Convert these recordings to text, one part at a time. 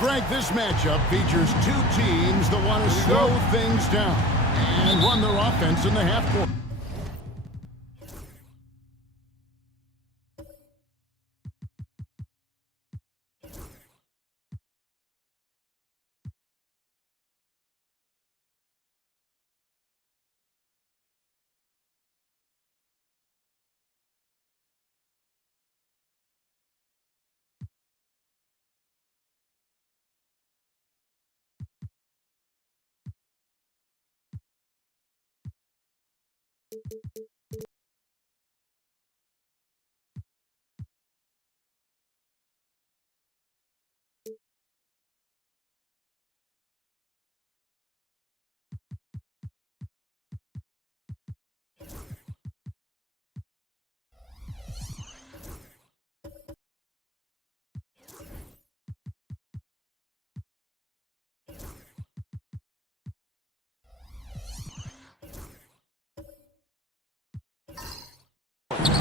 Greg, this matchup features two teams that want to slow things down and run their offense in the half court.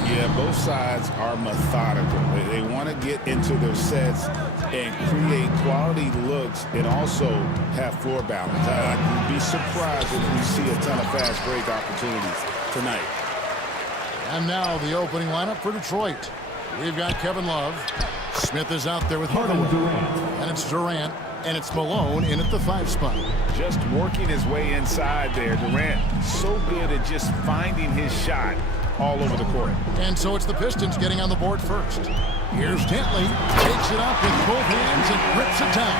Yeah, both sides are methodical. They want to get into their sets and create quality looks and also have floor balance. I'd be surprised if we see a ton of fast break opportunities tonight. And now the opening lineup for Detroit. We've got Kevin Love. Smith is out there with Hardaway. And it's Durant. And it's Malone in at the 5 spot. Just working his way inside there. Durant so good at just finding his shot all over the court. And so it's the Pistons getting on the board first. Here's Dantley. Takes it up with both hands and rips it down.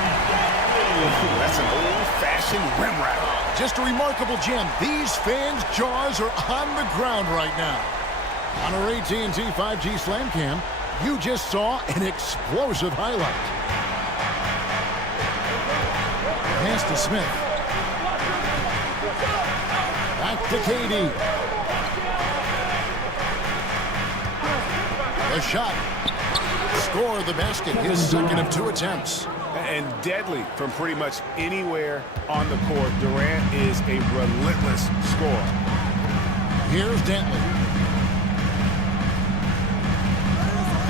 That's an old-fashioned rim rattle. Just a remarkable gem. These fans' jaws are on the ground right now. On our AT&T 5G Slam Cam, you just saw an explosive highlight. Pass to Smith. Back to KD. The shot. Score the basket. His second of 2 attempts. And deadly from pretty much anywhere on the court. Durant is a relentless scorer. Here's Dantley.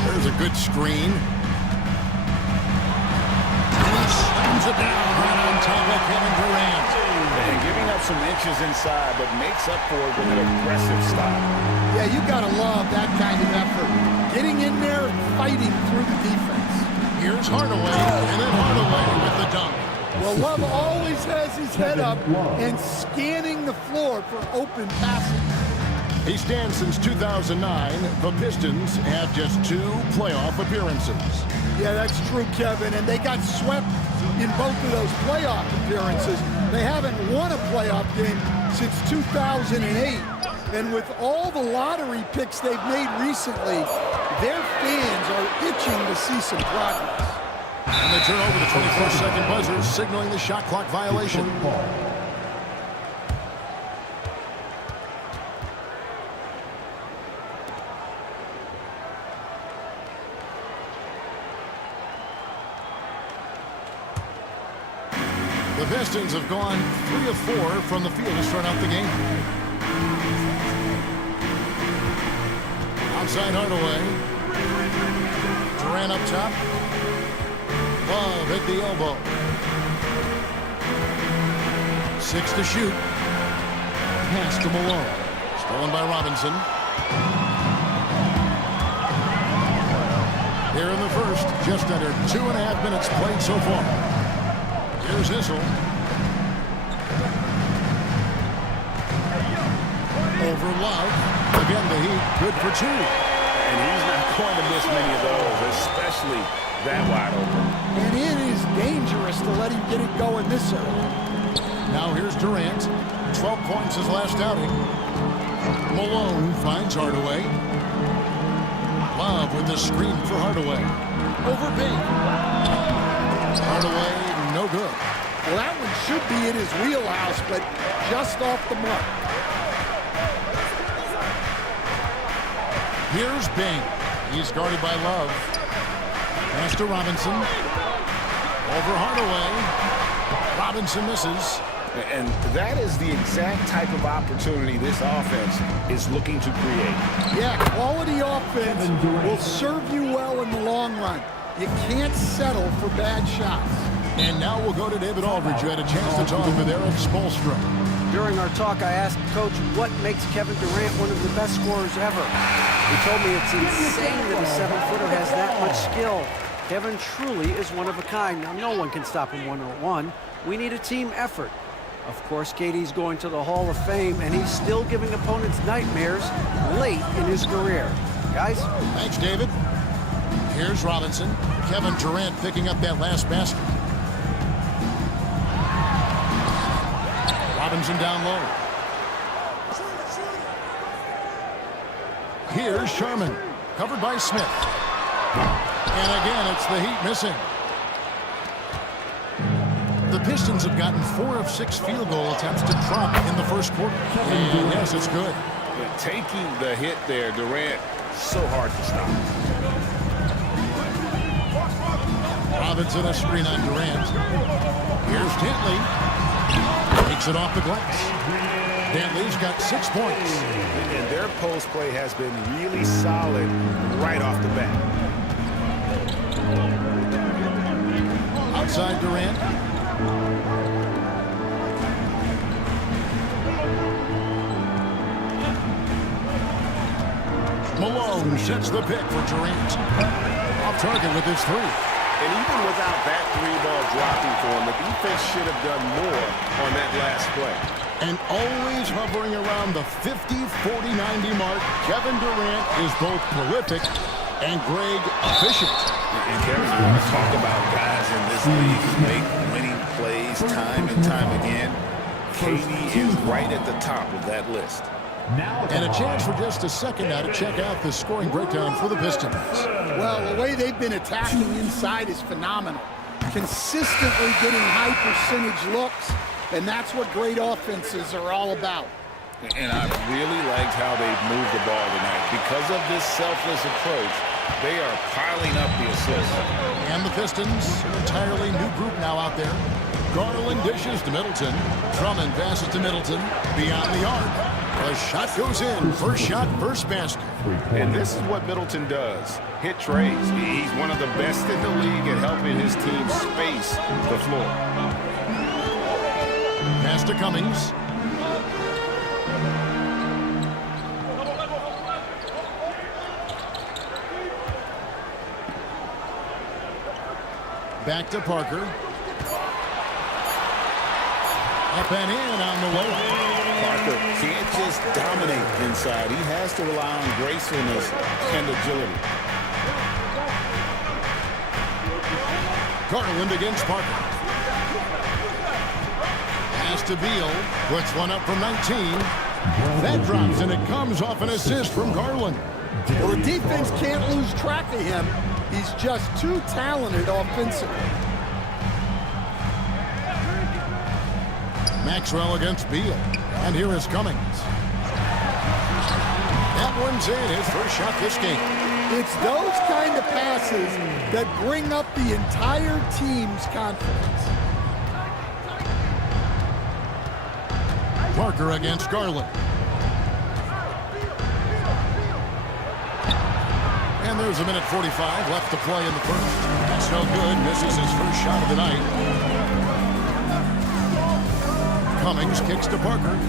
There's a good screen. And he slams it down right on top of Kevin Durant. And giving up some inches inside, but makes up for it with an aggressive stop. Yeah, you gotta love that kind of effort. Getting in there and fighting through the defense. Here's Hardaway, and then Hardaway with the dunk. Well, Love always has his head up and scanning the floor for open passing. He stands since 2009. The Pistons have just 2 playoff appearances. Yeah, that's true, Kevin, and they got swept in both of those playoff appearances. They haven't won a playoff game since 2008. And with all the lottery picks they've made recently, their fans are itching to see some progress. And they turn over the 24-second buzzer, signaling the shot clock violation. The Pistons have gone 3 of 4 from the field to start out the game. Outside Hardaway. Durant up top. Love hit the elbow. 6 to shoot. Pass to Malone. Stolen by Robinson. Here in the first, just under 2.5 minutes played so far. Here's Issel. Over Love. Again, the Heat good for 2. And he's not going to miss many of those, especially that wide open. And it is dangerous to let him get it going this early. Now here's Durant. 12 points his last outing. Malone finds Hardaway. Love with the screen for Hardaway. Over Bing. Hardaway, no good. Well, that one should be in his wheelhouse, but just off the mark. Here's Bing. He's guarded by Love. Pass to Robinson. Over Hardaway. Robinson misses. And that is the exact type of opportunity this offense is looking to create. Yeah, quality offense will serve you well in the long run. You can't settle for bad shots. And now we'll go to David Aldridge, who had a chance to talk with Eric Spoelstra. During our talk, I asked Coach what makes Kevin Durant one of the best scorers ever. He told me it's insane that a 7-footer has that much skill. Kevin truly is one of a kind. Now, no one can stop him one-on-one. We need a team effort. Of course, KD's going to the Hall of Fame, and he's still giving opponents nightmares late in his career. Guys? Thanks, David. Here's Robinson. Kevin Durant picking up that last basket. Robinson down low. Here's Sherman. Covered by Smith. And again, it's the Heat missing. The Pistons have gotten 4 of 6 field goal attempts to drop in the first quarter. And yes, it's good. Taking the hit there, Durant, so hard to stop. Robinson a screen on Durant. Here's Dantley. Takes it off the glass. Dantley's got 6 points. And their post play has been really solid right off the bat. Outside Durant. Malone sets the pick for Durant. Off target with his 3. And even without that 3-ball dropping for him, the defense should have done more on that last play. And always hovering around the 50, 40, 90 mark, Kevin Durant is both prolific and Greg efficient. And Kevin, you want to talk about guys in this league who make winning plays time and time again. KD is right at the top of that list. And a chance for just a second now to check out the scoring breakdown for the Pistons. Well, the way they've been attacking inside is phenomenal. Consistently getting high percentage looks, and that's what great offenses are all about. And I really liked how they've moved the ball tonight. Because of this selfless approach, they are piling up the assists. And the Pistons, an entirely new group now out there. Garland dishes to Middleton. Drummond passes to Middleton. Beyond the arc. The shot goes in. First shot, first basket. And this is what Middleton does. Hit trays. He's one of the best in the league at helping his team space the floor. Pass to Cummings. Back to Parker. Up and in on the way. Parker can't just dominate inside. He has to rely on gracefulness and agility. Garland against Parker. Pass to Beal. Puts one up from 19. That drops, and it comes off an assist from Garland. Well, the defense can't lose track of him. He's just too talented offensively. Maxwell against Beal. And here is Cummings. That one's in, his first shot this game. It's those kind of passes that bring up the entire team's confidence. Parker against Garland. And there's a minute 45 left to play in the first. That's no good. Misses his first shot of the night. Cummings kicks to Parker.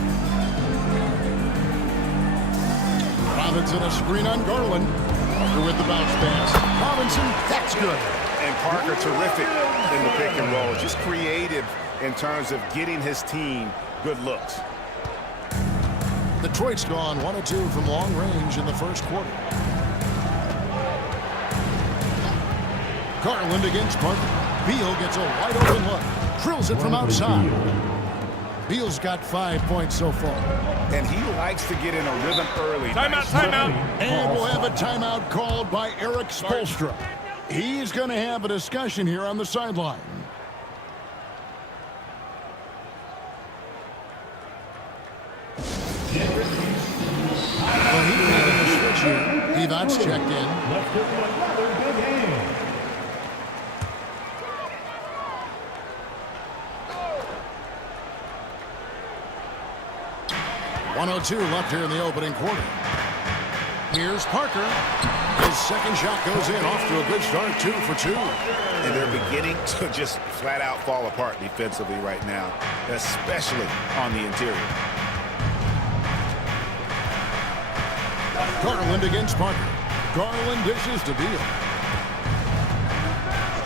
Robinson a screen on Garland. Parker with the bounce pass. Robinson, that's good. And Parker terrific in the pick and roll. Just creative in terms of getting his team good looks. Detroit's gone 1 of 2 from long range in the first quarter. Garland against Parker. Beal gets a wide open look. Drills it from outside. Beal's got 5 points so far. And he likes to get in a rhythm early. Timeout, timeout. And we'll have a timeout called by Eric Spoelstra. He's going to have a discussion here on the sideline. Well, he's making a switch here. Divac checked in. 1:02 left here in the opening quarter. Here's Parker. His second shot goes in, off to a good start, 2 for 2. And they're beginning to just flat out fall apart defensively right now, especially on the interior. Garland against Parker. Garland dishes to Beal.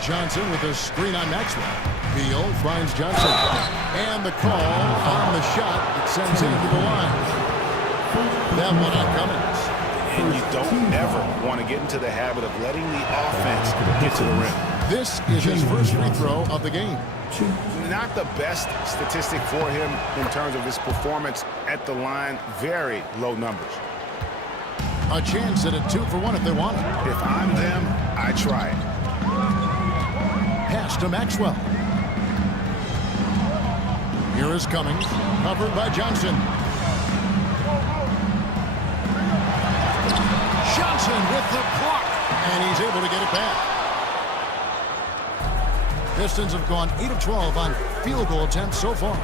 Johnson with a screen on Maxwell. Beal finds Johnson. And the call on the shot that sends him to the line. That one on Cummings. And you don't ever want to get into the habit of letting the offense get to the rim. This is his first free throw of the game. Not the best statistic for him in terms of his performance at the line. Very low numbers. A chance at a 2 for 1 if they want it. If I'm them, I try it. Pass to Maxwell. Here is Cummings, covered by Johnson. Johnson with the block, and he's able to get it back. Pistons have gone 8 of 12 on field goal attempts so far.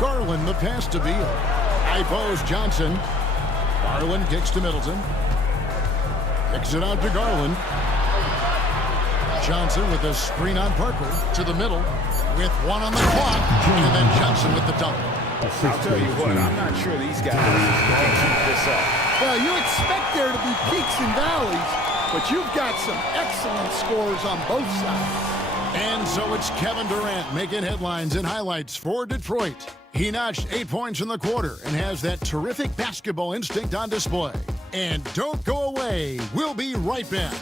Garland the pass to Beal. High post Johnson. Garland kicks to Middleton. Kicks it out to Garland. Johnson with a screen on Parker to the middle with 1 on the clock, and then Johnson with the dunk. I'll tell you what, I'm not sure these guys can keep this up. Well, you expect there to be peaks and valleys, but you've got some excellent scores on both sides. And so it's Kevin Durant making headlines and highlights for Detroit. He notched 8 points in the quarter and has that terrific basketball instinct on display. And don't go away. We'll be right back.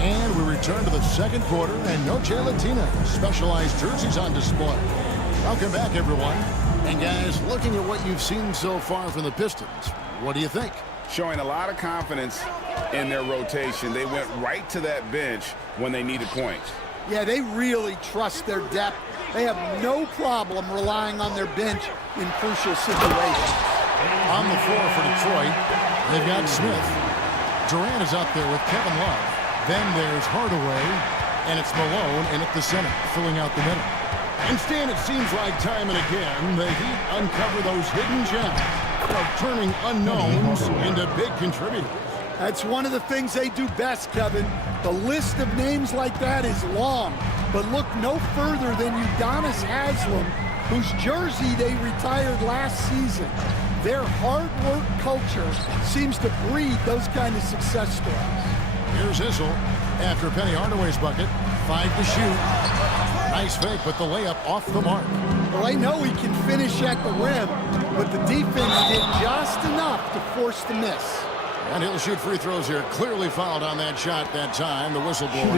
And we return to the second quarter, and Noche Latina specialized jerseys on display. Welcome back, everyone. And guys, looking at what you've seen so far from the Pistons, what do you think? Showing a lot of confidence in their rotation. They went right to that bench when they needed points. Yeah, they really trust their depth. They have no problem relying on their bench in crucial situations. On the floor for Detroit, they've got Smith. Durant is out there with Kevin Love. Then there's Hardaway, and it's Malone in at the center, filling out the middle. And Stan, it seems like time and again, the Heat uncover those hidden gems of turning unknowns into big contributors. That's one of the things they do best, Kevin. The list of names like that is long, but look no further than Udonis Haslem, whose jersey they retired last season. Their hard work culture seems to breed those kind of success stories. Here's Issel after Penny Hardaway's bucket. 5 to shoot. Nice fake, but the layup off the mark. Well, I know he can finish at the rim, but the defense did just enough to force the miss. And he'll shoot free throws here. Clearly fouled on that shot that time, the whistle blower.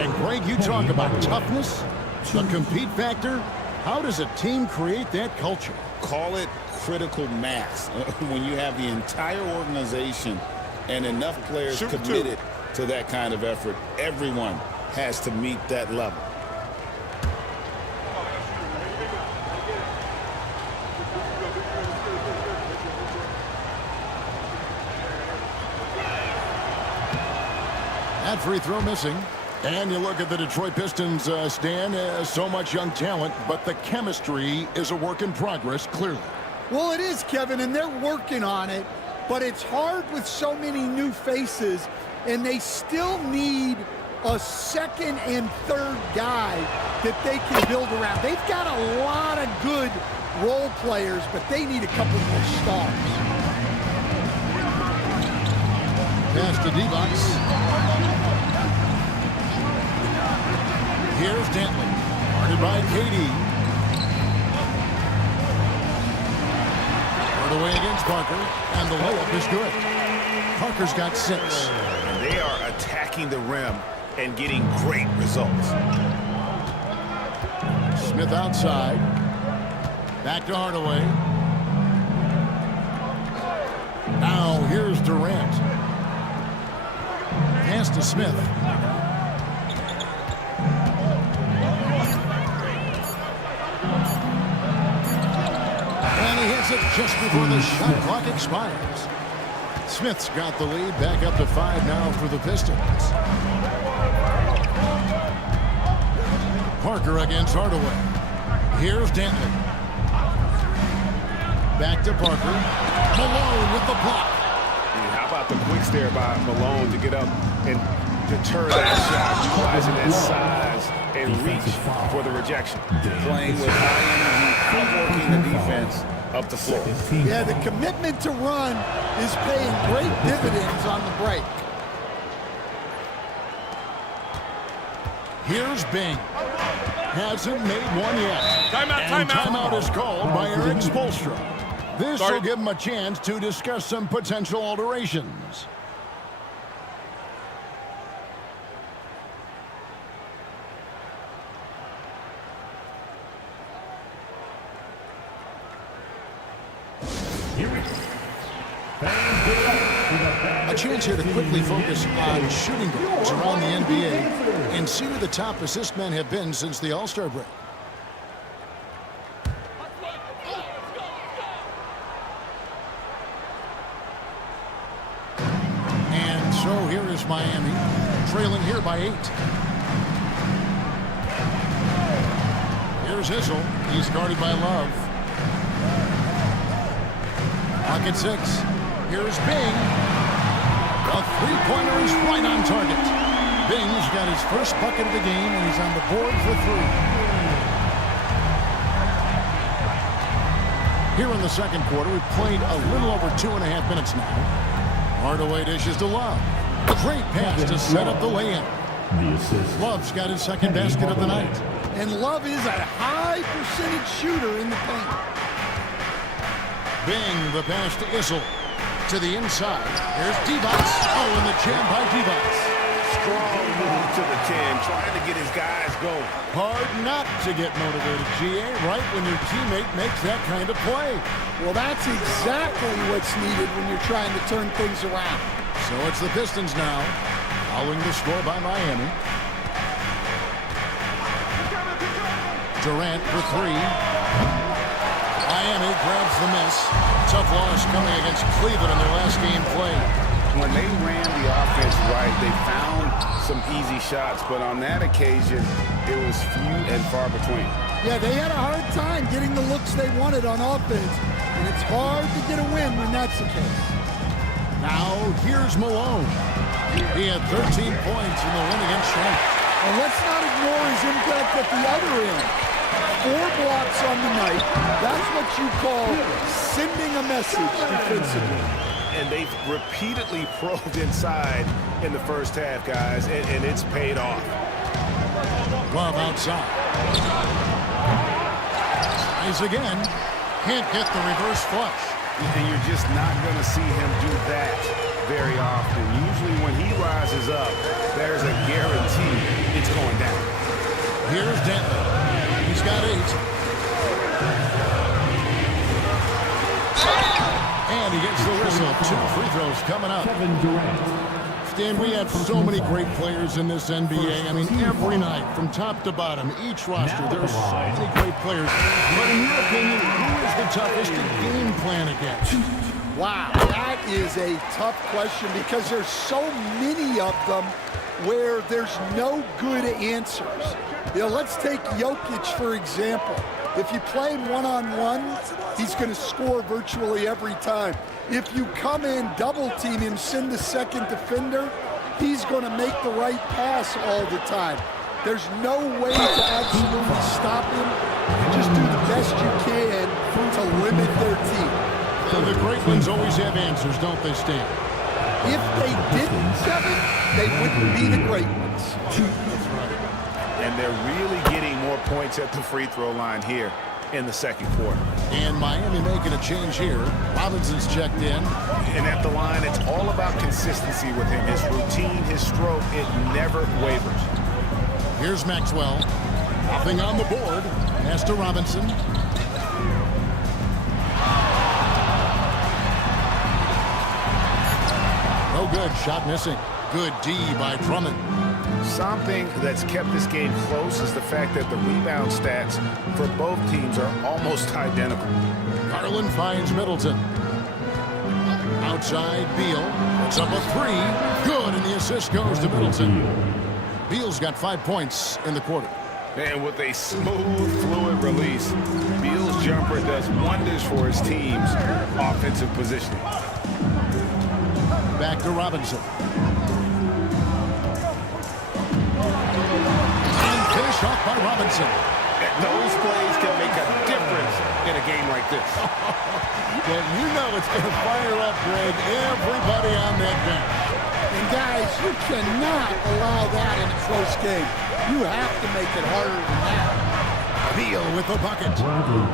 And Greg, you talk about toughness, the compete factor. How does a team create that culture? Call it critical mass. When you have the entire organization and enough players committed to that kind of effort, everyone has to meet that level. That free throw missing. And you look at the Detroit Pistons, Stan, so much young talent, but the chemistry is a work in progress, clearly. Well, it is, Kevin, and they're working on it, but it's hard with so many new faces, and they still need a second and third guy that they can build around. They've got a lot of good role players, but they need a couple more stars. Pass to D-Box. Here's Dantley, guarded by KD. Right away against Parker, and the layup is good. Parker's got 6. And they are attacking the rim and getting great results. Smith outside. Back to Hardaway. Now here's Durant. Pass to Smith. And he hits it just before the shot clock expires. Smith's got the lead, back up to 5 now for the Pistons. Parker against Hardaway. Here's Dantley. Back to Parker. Malone with the block. How about the quick stare by Malone to get up and deter that shot, utilizing that size and reach for the rejection. Playing with high energy, outworking the defense up the floor. Yeah, the commitment to run is paying great dividends on the break. Here's Bing. Hasn't made one yet. Timeout. Timeout is called by Eric Spoelstra. This will give him a chance to discuss some potential alterations. A chance here to quickly focus on shooting guards around the NBA and see who the top assist men have been since the All-Star break. And so here is Miami, trailing here by 8. Here's Issel. He's guarded by Love. Pocket 6. Here's Bing. A three-pointer is right on target. Bing's got his first bucket of the game, and he's on the board for 3. Here in the second quarter, we've played a little over 2.5 minutes now. Hardaway dishes to Love. Great pass to set up the lay-in. Love's got his second basket of the night. And Love is a high percentage shooter in the paint. Bing, the pass to Issel. To the inside. Here's D-Box. Oh, and the jam by D-Box. Strong move to the 10, trying to get his guys going. Hard not to get motivated, GA, right when your teammate makes that kind of play. Well, that's exactly what's needed when you're trying to turn things around. So it's the Pistons now, following the score by Miami. Durant for 3. Miami grabs the miss. Tough loss coming against Cleveland in their last game played. When they ran the offense right, they found some easy shots, but on that occasion, it was few and far between. Yeah, they had a hard time getting the looks they wanted on offense, and it's hard to get a win when that's the case. Now, here's Malone. He had 13 points in the win against Charlotte. And let's not ignore his impact at the other end. 4 blocks on the night. That's what you call sending a message defensively. And they've repeatedly probed inside in the first half, guys, and it's paid off. Love outside. Tries again. Can't get the reverse flush. And you're just not going to see him do that very often. Usually when he rises up, there's a guarantee it's going down. Here's Denton. He's got 8. And he gets the whistle. 2 free throws coming up. Kevin Durant. Stan, we have so many great players in this NBA. I mean, every night, from top to bottom, each roster, there's so many great players. But in your opinion, who is the toughest to game plan against? Wow, that is a tough question because there's so many of them where there's no good answers. You know, let's take Jokic, for example. If you play him one-on-one, he's going to score virtually every time. If you come in, double-team him, send the second defender, he's going to make the right pass all the time. There's no way to absolutely stop him. You just do the best you can to limit their team. So the great ones always have answers, don't they, Stan? If they didn't, Kevin, they wouldn't be the great ones. And they're really getting more points at the free throw line here in the second quarter. And Miami making a change here. Robinson's checked in. And at the line, it's all about consistency with him. His routine, his stroke, it never wavers. Here's Maxwell. Nothing on the board. Pass to Robinson. No good. Shot missing. Good D by Drummond. Something that's kept this game close is the fact that the rebound stats for both teams are almost identical. Garland finds Middleton. Outside, Beal. Puts up a 3. Good, and the assist goes to Middleton. Beal's got 5 points in the quarter. And with a smooth, fluid release, Beal's jumper does wonders for his team's offensive positioning. Back to Robinson. Finish off by Robinson. Those plays can make a difference in a game like this. Well, you know it's going to fire up, Greg, everybody on that bench. And guys, you cannot allow that in a close game. You have to make it harder than that. Beal with the bucket.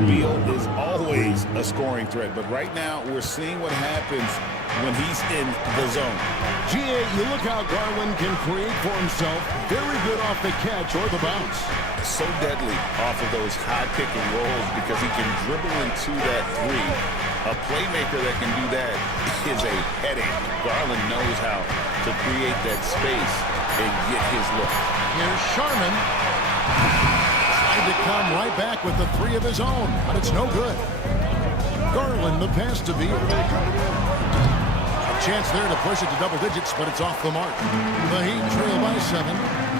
Beal is always a scoring threat, but right now we're seeing what happens when he's in the zone. GA, you look how Garland can create for himself. Very good off the catch or the bounce. So deadly off of those high pick and rolls because he can dribble into that 3. A playmaker that can do that is a headache. Garland knows how to create that space and get his look. Here's Sharman. Trying to come right back with the 3 of his own, but it's no good. Garland, the pass to Beal. A chance there to push it to double digits, but it's off the mark. The Heat trail by 7.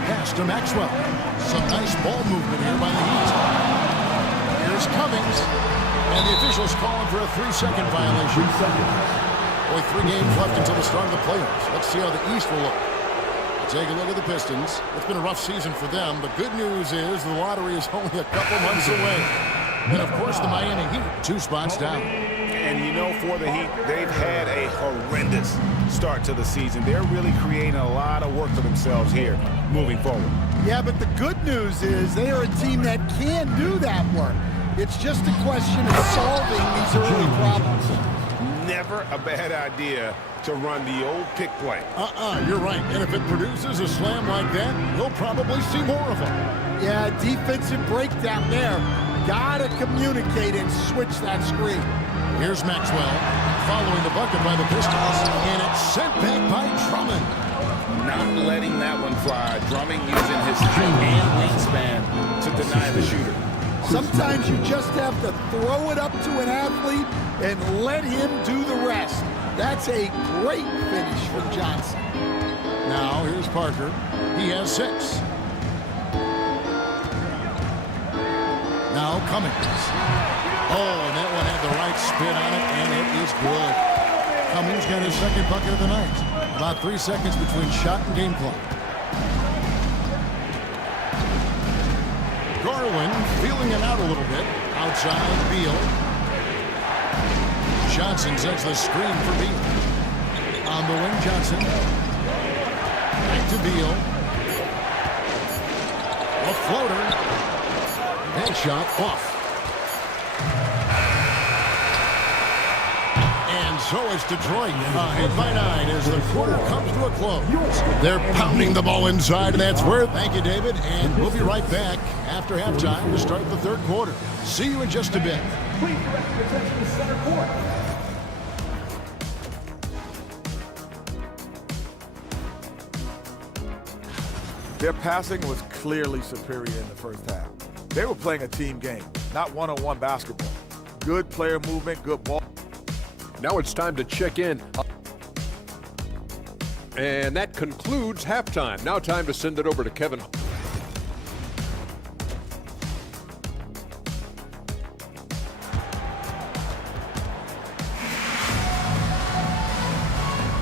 Pass to Maxwell. Some nice ball movement here by the Heat. Here's Cummings. And the officials calling for a 3-second violation. Only 3 games left until the start of the playoffs. Let's see how the East will look. Take a look at the Pistons. It's been a rough season for them. The good news is the lottery is only a couple months away. And, of course, the Miami Heat, 2 spots down. And you know, for the Heat, they've had a horrendous start to the season. They're really creating a lot of work for themselves here moving forward. Yeah, but the good news is they are a team that can do that work. It's just a question of solving these early problems. Never a bad idea to run the old pick play. You're right. And if it produces a slam like that, we'll probably see more of them. Yeah, defensive breakdown there. Gotta communicate and switch that screen. Here's Maxwell following the bucket by the Pistons. And it's sent back by Drummond. Not letting that one fly. Drummond using his height and wingspan to deny the shooter. Sometimes you just have to throw it up to an athlete and let him do the rest. That's a great finish from Johnson. Now, here's Parker. He has 6. Now, Cummings. Oh, and that one had the right spin on it, and it is good. Cummings got his 2nd bucket of the night. About 3 seconds between shot and game clock. Garland feeling it out a little bit. Outside, Beal. Johnson sets the screen for Beal. On the wing, Johnson. Back to Beal. A floater. And shot off. And so is Detroit. Hit by 9 as the quarter comes to a close. They're pounding the ball inside, and that's where. Thank you, David. And we'll be right back after halftime to start the third quarter. See you in just a bit. Please direct your attention to center court. Their passing was clearly superior in the first half. They were playing a team game, not one-on-one basketball. Good player movement, good ball. Now it's time to check in. And that concludes halftime. Now time to send it over to Kevin.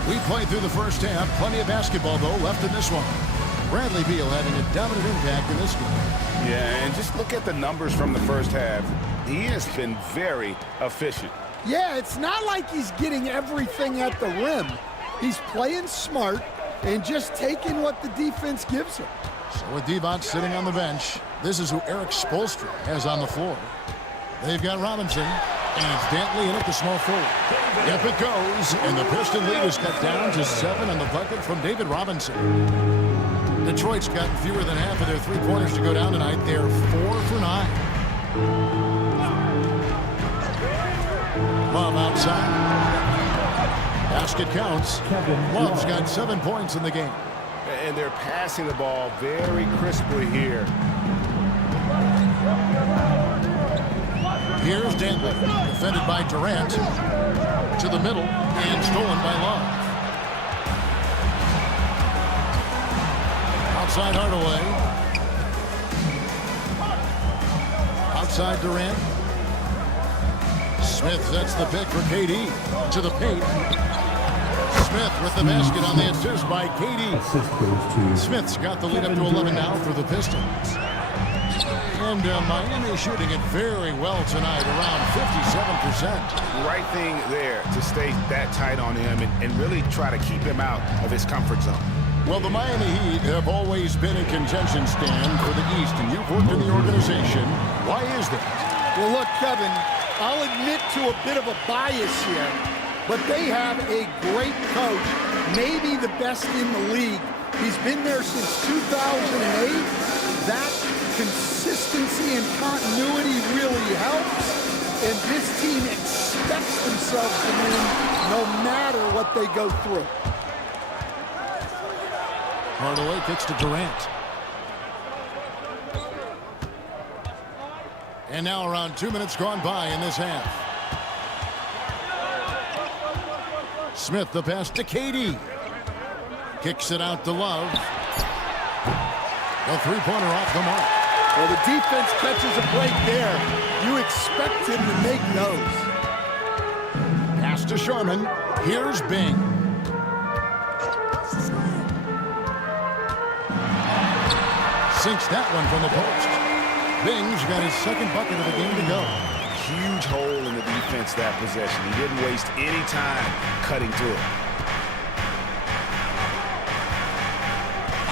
We played through the first half. Plenty of basketball, though, left in this one. Bradley Beal having a dominant impact in this game. Yeah, and just look at the numbers from the first half. He has been very efficient. Yeah, it's not like he's getting everything at the rim. He's playing smart and just taking what the defense gives him. So with Divac sitting on the bench, this is who Eric Spoelstra has on the floor. They've got Robinson, and it's Dantley in at the small forward. Up it goes, and the Piston lead is cut down to 7 on the bucket from David Robinson. Detroit's gotten fewer than half of their three-pointers to go down tonight. They're 4 for 9. Love outside. Basket counts. Love's got 7 points in the game. And they're passing the ball very crisply here. Here's Dantley, defended by Durant. To the middle, and stolen by Love. Outside Hardaway. Outside Durant. Smith sets the pick for KD. To the paint. Smith with the basket on the assist by KD. Smith's got the lead up to 11 now for the Pistons. And Miami shooting it very well tonight, around 57%. Right thing there to stay that tight on him and really try to keep him out of his comfort zone. Well, the Miami Heat have always been in contention, Stan, for the East, and you've worked in the organization. Why is that? Well, look, Kevin, I'll admit to a bit of a bias here, but they have a great coach, maybe the best in the league. He's been there since 2008. That consistency and continuity really helps, and this team expects themselves to win no matter what they go through. Hardaway kicks to Durant. And now around 2 minutes gone by in this half. Smith the pass to KD. Kicks it out to Love. The three-pointer off the mark. Well, the defense catches a break there. You expect him to make those. Pass to Sherman. Here's Bing. Sinks that one from the post. Bing's got his second bucket of the game to go. Huge hole in the defense that possession. He didn't waste any time cutting through it.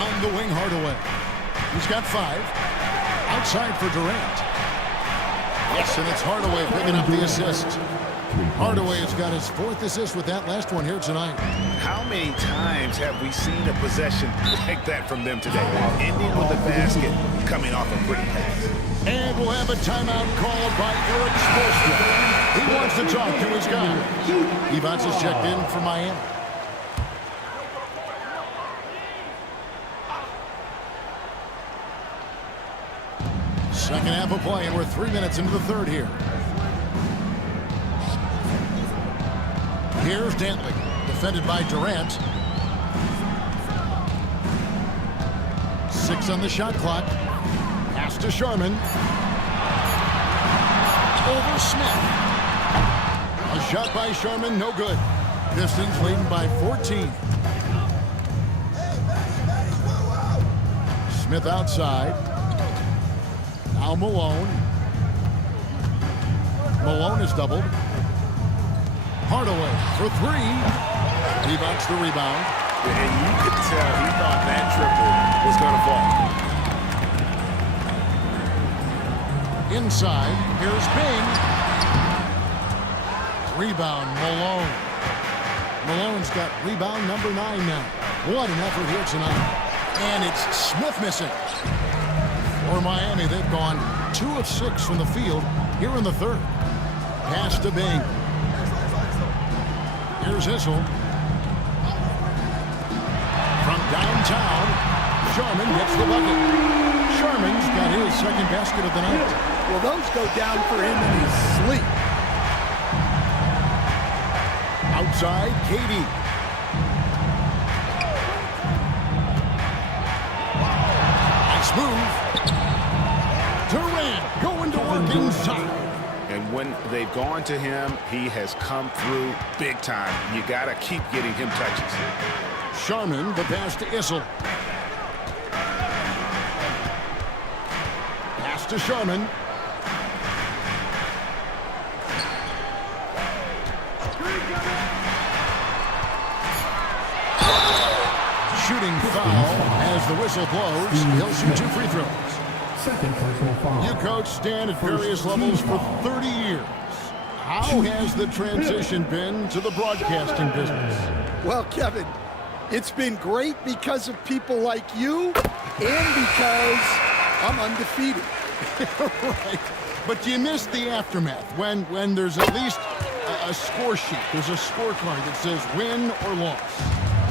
On the wing, Hardaway. He's got 5. Outside for Durant. Yes, and it's Hardaway picking up the assist. Hardaway has got his 4th assist with that last one here tonight. How many times have we seen a possession like that from them today? Ending with a basket, coming off a pretty pass. And we'll have a timeout called by Eric Spoelstra. He wants to talk to his guy. Evans is checked in for Miami. Second half of play, and we're 3 minutes into the third here. Here's Dantley, defended by Durant. 6 on the shot clock. Pass to Sherman. Over Smith. A shot by Sherman, no good. Pistons leading by 14. Smith outside. Now Malone. Malone is doubled. Hardaway for 3. He backs the rebound. And you could tell he thought that triple was going to fall. Inside, here's Bing. Rebound, Malone. Malone's got rebound number 9 now. What an effort here tonight. And it's Smith missing. For Miami, they've gone 2 of 6 from the field here in the third. Pass to Bing. Here's Issel. From downtown, Sharman gets the bucket. Sharman's got his second basket of the night. Well, those go down for him in his sleep. Outside, KD. Nice move. Durant going to work inside. And when they've gone to him, he has come through big time. You got to keep getting him touches. Sharman, the pass to Issel. Pass to Sharman. Shooting foul as the whistle blows. He'll shoot 2 free throws. Second personal foul. You coached Stan at various levels for 30 years. How has the transition been to the broadcasting business? Well, Kevin, it's been great because of people like you and because I'm undefeated. Right. But you miss the aftermath when there's at least a score sheet. There's a scorecard that says win or loss.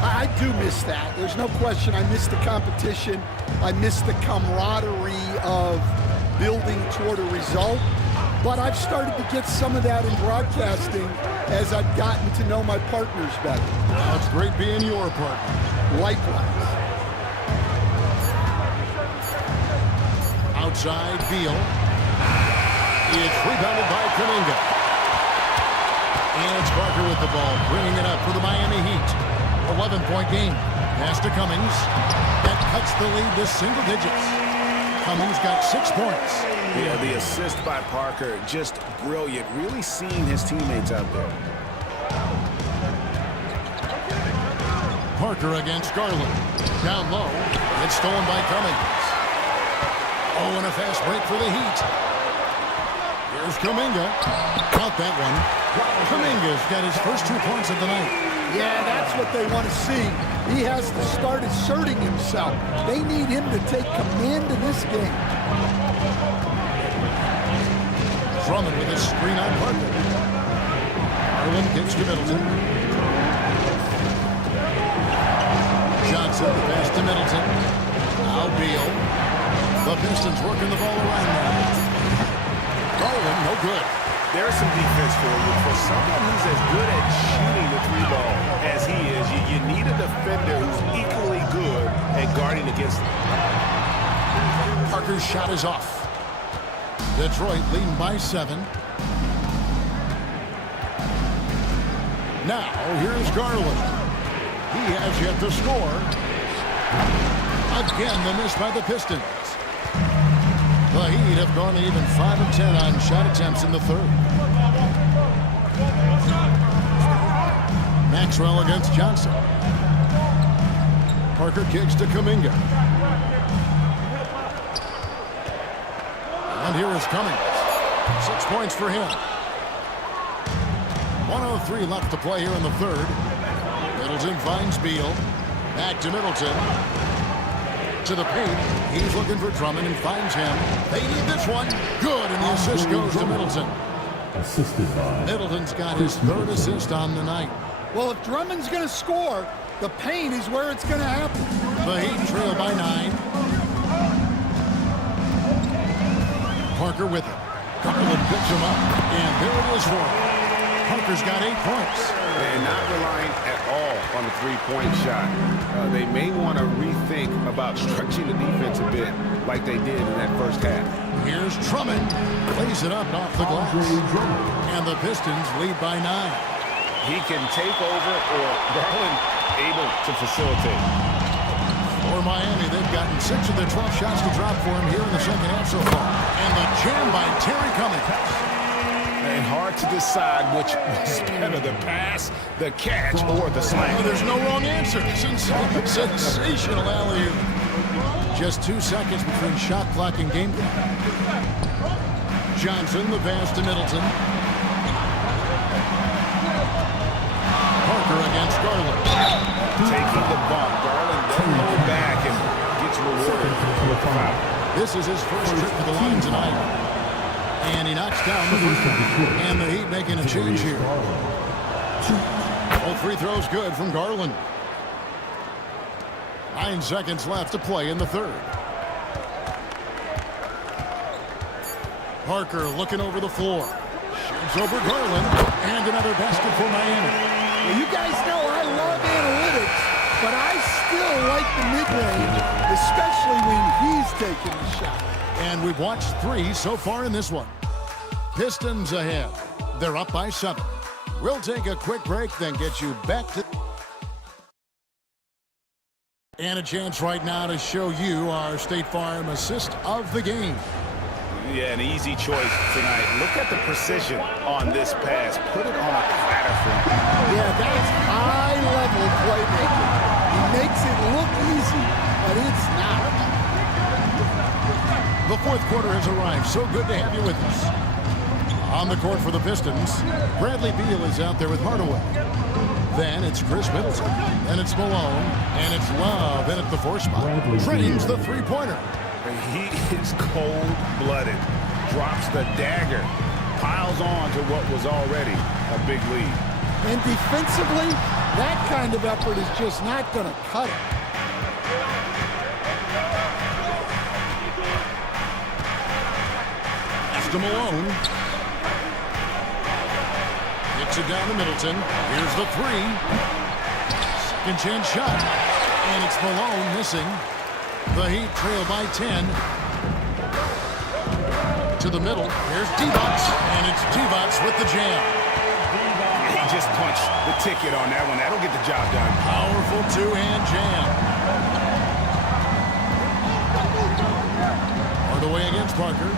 I do miss that. There's no question. I miss the competition. I miss the camaraderie of building toward a result. But I've started to get some of that in broadcasting as I've gotten to know my partners better. Well, it's great being your partner. Likewise. Outside, Beal. It's rebounded by Kuminga. And it's Parker with the ball, bringing it up for the Miami Heat. 11-point game. Pass to Cummings. That cuts the lead to single digits. Cummings got 6 points. Yeah, the assist by Parker, just brilliant. Really seeing his teammates out there. Parker against Garland. Down low. It's stolen by Cummings. Oh, and a fast break for the Heat. Here's Kuminga. Count that one. Kuminga's got his first 2 points of the night. Yeah, that's what they want to see. He has to start asserting himself. They need him to take command of this game. Drummond with his screen on Parker. Garland gets to Middleton. Johnson, the pass to Middleton. Now Beal. The Pistons working the ball around now. Garland, no good. There's some defense for you. For someone who's as good at shooting the 3-ball as he is, you need a defender who's equally good at guarding against him. Parker's shot is off. Detroit leading by 7. Now, here's Garland. He has yet to score. Again, the miss by the Pistons. The Heat have gone even 5 of 10 on shot attempts in the third. Maxwell against Johnson. Parker kicks to Kuminga. And here is Cummings. 6 points for him. 1:03 left to play here in the third. Middleton finds Beal. Back to Middleton. To the paint. He's looking for Drummond and finds him. They need this one. Good, and the assist goes to Middleton. Assisted by Middleton's got his 3rd assist on the night. Well, if Drummond's going to score, the paint is where it's going to happen. The Heat trail by 9. Parker with it. Garland picks him up, and there it is for him. Parker's got 8 points. And not relying at all on the 3-point shot. They may want to rethink about stretching the defense a bit like they did in that first half. Here's Drummond. Plays it up off the glass. And the Pistons lead by 9. He can take over, or Garland able to facilitate. For Miami, they've gotten 6 of their 12 shots to drop for him here in the second half so far. And the jam by Terry Cummings. And hard to decide which was better, the pass, the catch, or the slam. Well, there's no wrong answer. Sensational alley-oop. Just 2 seconds between shot clock and game clock. Johnson, the pass to Middleton. Parker against Garland. Taking the bump. Garland doesn't go back and gets rewarded with a foul. This is his first trip to the line tonight. And he knocks down the first one. And the Heat making a change here. All free throws good from Garland. 9 seconds left to play in the third. Parker looking over the floor. Shoots over Garland. And another basket for Miami. Well, you guys know I love analytics, but I still like the mid-range, especially when he's taking the shot. And we've watched 3 so far in this one. Pistons ahead. They're up by 7. We'll take a quick break, then get you back to... And a chance right now to show you our State Farm assist of the game. Yeah, an easy choice tonight. Look at the precision on this pass. Put it on a platter for him. Yeah, that's high-level playmaking. He makes it look easy, but it's not. The fourth quarter has arrived. So good to have you with us. On the court for the Pistons, Bradley Beal is out there with Hardaway. Then it's Chris Middleton. Then it's Malone. And it's Love in at the 4 spot. Trains the three-pointer. He is cold-blooded. Drops the dagger. Piles on to what was already a big lead. And defensively, that kind of effort is just not going to cut it. To Malone. Gets it down to Middleton. Here's the 3. Second chance shot. And it's Malone missing. The Heat trail by 10. To the middle. Here's D-Box. And it's D-Box with the jam. He just punched the ticket on that one. That'll get the job done. Powerful two-hand jam. Hardaway against Parker.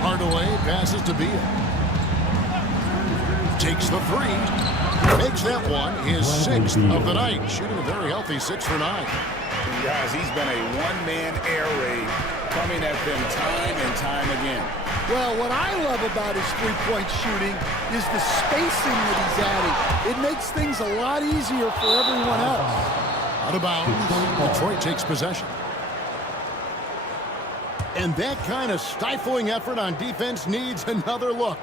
Hardaway passes to Beal. Takes the 3. Makes that one his 6th of the night. Shooting a very healthy 6 for 9. Guys, he's been a one-man air raid coming at them time and time again. Well, what I love about his three-point shooting is the spacing that he's adding. It makes things a lot easier for everyone else. Out of bounds. Detroit takes possession. And that kind of stifling effort on defense needs another look.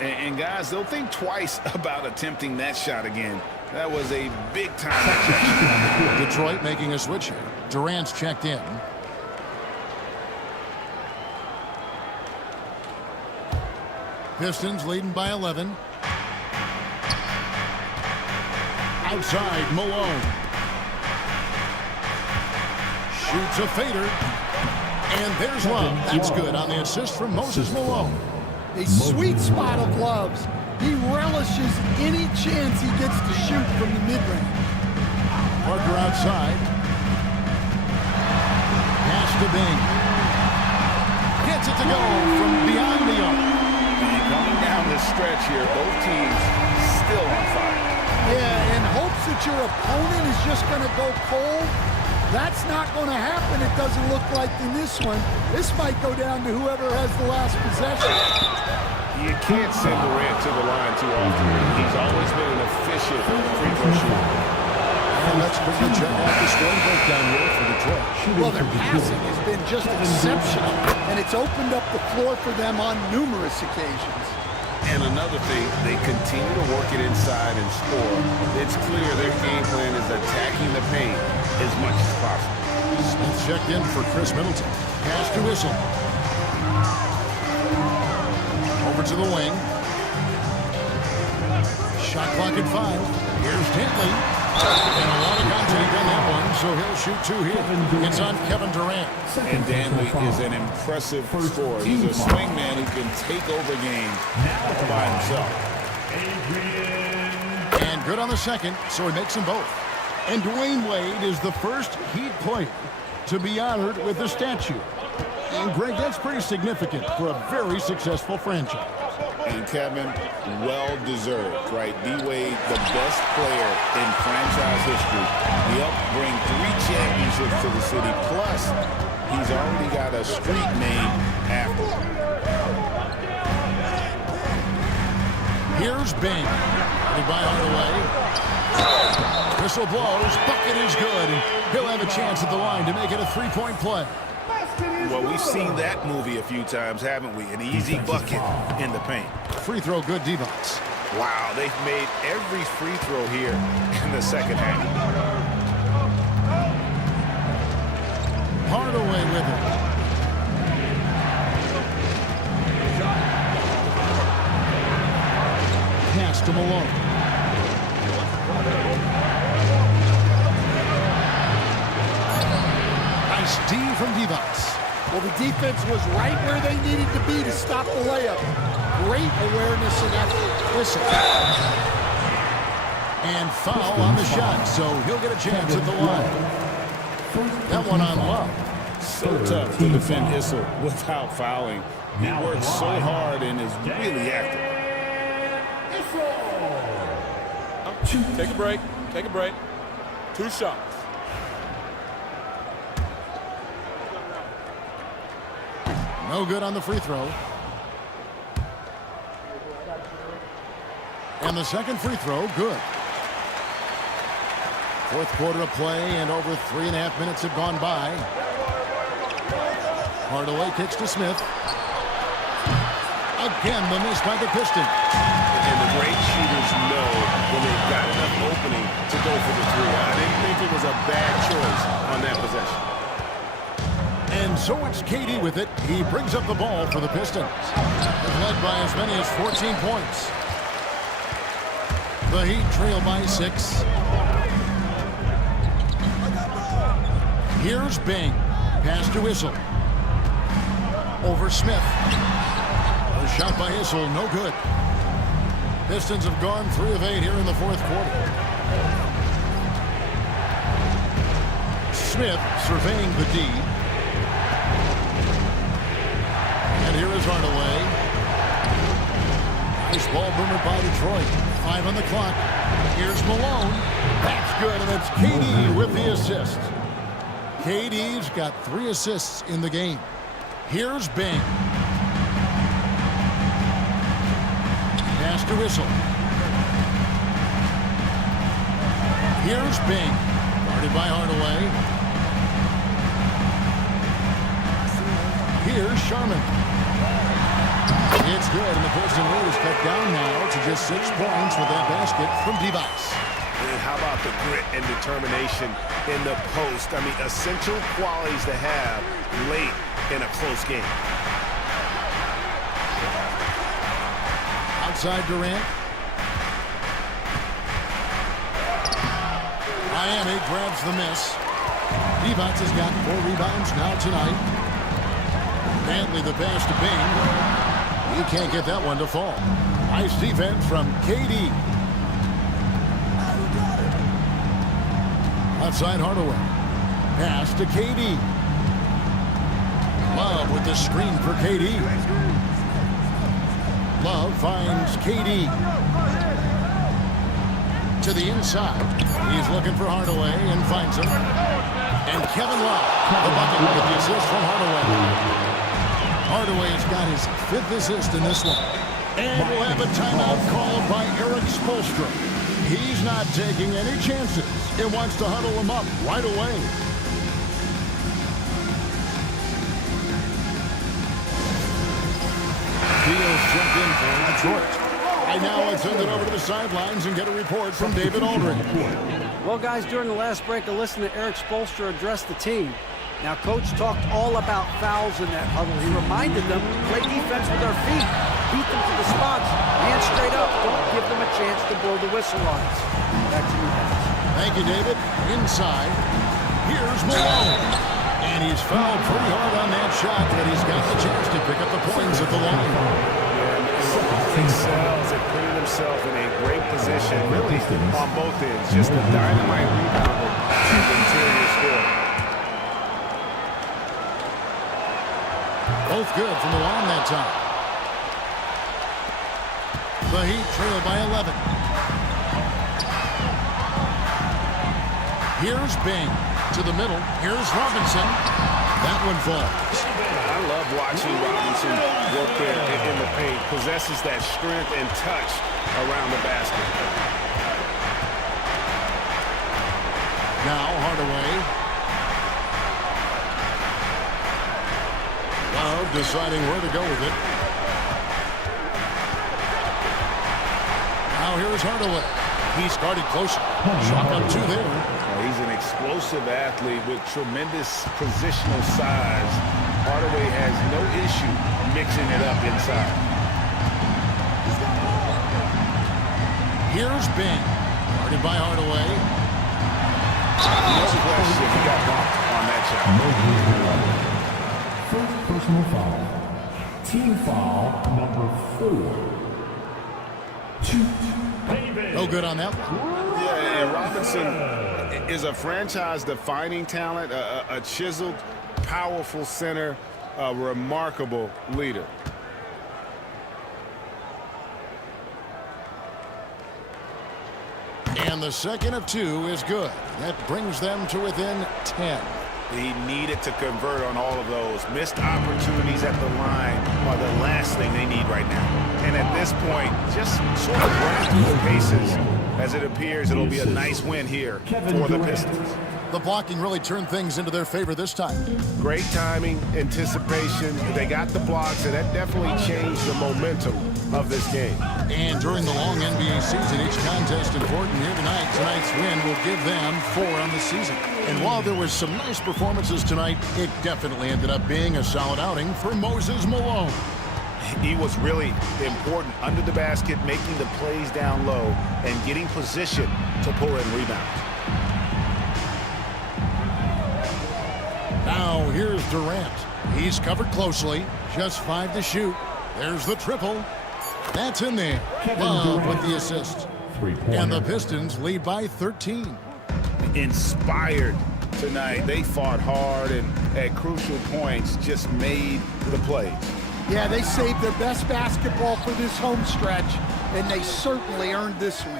And guys, they'll think twice about attempting that shot again. That was a big-time rejection. Detroit making a switch here. Durant's checked in. Pistons leading by 11. Outside, Malone. Shoots a fader. And there's Love. That's good on the assist from Moses Malone. A sweet spot of Love's. He relishes any chance he gets to shoot from the mid-range. Parker outside. Pass to Bing. Gets it to go from beyond the arc. Coming down the stretch here, both teams still on fire. Yeah, in hopes that your opponent is just going to go cold. That's not going to happen, it doesn't look like in this one. This might go down to whoever has the last possession. You can't send Durant to the line too often. He's always been an efficient free throw shooter. And let's quickly check out the scoring breakdown here for Detroit. Well, their passing has been just exceptional, and it's opened up the floor for them on numerous occasions. And another thing, they continue to work it inside and score. It's clear their game plan is attacking the paint as much as possible. Smith checked in for Chris Middleton. Pass to Whistle. Over to the wing. Shot clock at 5. Here's Dantley. And a lot of contact on that one, so he'll shoot 2 here. It's on Kevin Durant. And Dantley is an impressive scorer. He's a swingman who can take over games by himself. And good on the second, so he makes them both. And Dwayne Wade is the first Heat player to be honored with a statue. And Greg, that's pretty significant for a very successful franchise. And Kevin, well-deserved, right? D-Wade, the best player in franchise history. He helped bring 3 championships to the city. Plus, he's already got a street named after him. Here's Bing. Running by Hardaway. Whistle blows. Bucket is good. And he'll have a chance at the line to make it a three-point play. Well, we've seen that movie a few times, haven't we? An easy bucket in the paint. Free throw good, Divac. Wow, they've made every free throw here in the second half. Hardaway with it. Pass to Malone. Nice D from Divac. Well, the defense was right where they needed to be to stop the layup. Great awareness and effort. Listen. And foul on the shot, so he'll get a chance at the line. That one on Love. So tough to defend Issel without fouling. He works so hard and is really active. Take a break. Take a break. 2 shots. No good on the free throw. And the second free throw, good. Fourth quarter of play, and over 3.5 minutes have gone by. Hardaway kicks to Smith. Again, the miss by the Pistons. And the great shooters know when they've got enough opening to go for the three. I didn't think it was a bad choice on that possession. And so it's KD with it. He brings up the ball for the Pistons. They've led by as many as 14 points. The Heat trail by 6. Here's Bing. Pass to Issel. Over Smith. A shot by Issel, no good. Pistons have gone 3 of 8 here in the fourth quarter. Smith surveying the D. And here is Hardaway. Nice ball movement by Detroit. 5 on the clock. Here's Malone. That's good, and it's KD with the assist. KD's got 3 assists in the game. Here's Bing. Pass to Issel. Here's Bing. Guarded by Hardaway. Here's Sharman. It's good, and the Piston lead is cut down now to just 6 points with that basket from Divac. And how about the grit and determination in the post? I mean, essential qualities to have late in a close game. Outside Durant. Miami grabs the miss. Divac has got 4 rebounds now tonight. Bentley the pass to Bing. He can't get that one to fall. Nice defense from KD. Outside Hardaway. Pass to KD. Love with the screen for KD. Love finds KD. To the inside. He's looking for Hardaway and finds him. And Kevin Love, the bucket with the assist from Hardaway. Hardaway's got his 5th assist in this one. And we'll have a timeout called by Erik Spoelstra. He's not taking any chances. He wants to huddle him up right away. Beals jumped in for Detroit. And now let's send it over to the sidelines and get a report from David Aldridge. Well, guys, during the last break, I listened to Erik Spoelstra address the team. Now, Coach talked all about fouls in that huddle. He reminded them, play defense with our feet. Beat them to the spots. Hands straight up. Don't give them a chance to blow the whistle on us. Back to you guys. Thank you, David. Inside, here's Malone. And he's fouled pretty hard on that shot, but he's got the chance to pick up the points at the line. He excels at putting himself in a great position, really on both ends. Just a dynamite rebounder and interior skill. Both good from the line that time. The Heat trail by 11. Here's Bing to the middle. Here's Robinson. That one falls. love watching Robinson work there in the paint. Possesses that strength and touch around the basket. Now Hardaway. Love deciding where to go with it. Now here's Hardaway. He started close. Shot up two there. He's an explosive athlete with tremendous positional size. Hardaway has no issue mixing it up inside. Here's Ben. Guarded by Hardaway. No question he got bumped on that shot. First personal foul. Team foul number 4. No good on that one. Yeah, and Robinson is a franchise-defining talent, a chiseled, powerful center, a remarkable leader. And the second of two is good. That brings them to within 10. He needed to convert on all of those. Missed opportunities at the line are the last thing they need right now. And at this point, just sort of running through the paces. As it appears, it'll be a nice win here for the Pistons. The blocking really turned things into their favor this time. Great timing, anticipation. They got the blocks, and that definitely changed the momentum of this game. And during the long NBA season, each contest important here tonight. Tonight's win will give them 4 on the season. And while there was some nice performances tonight, it definitely ended up being a solid outing for Moses Malone. He was really important under the basket, making the plays down low and getting position to pull in rebounds. Now here's Durant. He's covered closely. Just 5 to shoot. There's the triple. That's in there. Love with the assist. And the Pistons lead by 13. Inspired tonight. They fought hard and at crucial points just made the plays. Yeah, they saved their best basketball for this home stretch, and they certainly earned this win.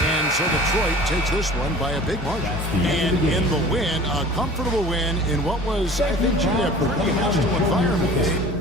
And so Detroit takes this one by a big margin. And in the win, a comfortable win in what was, I think, a pretty hostile environment.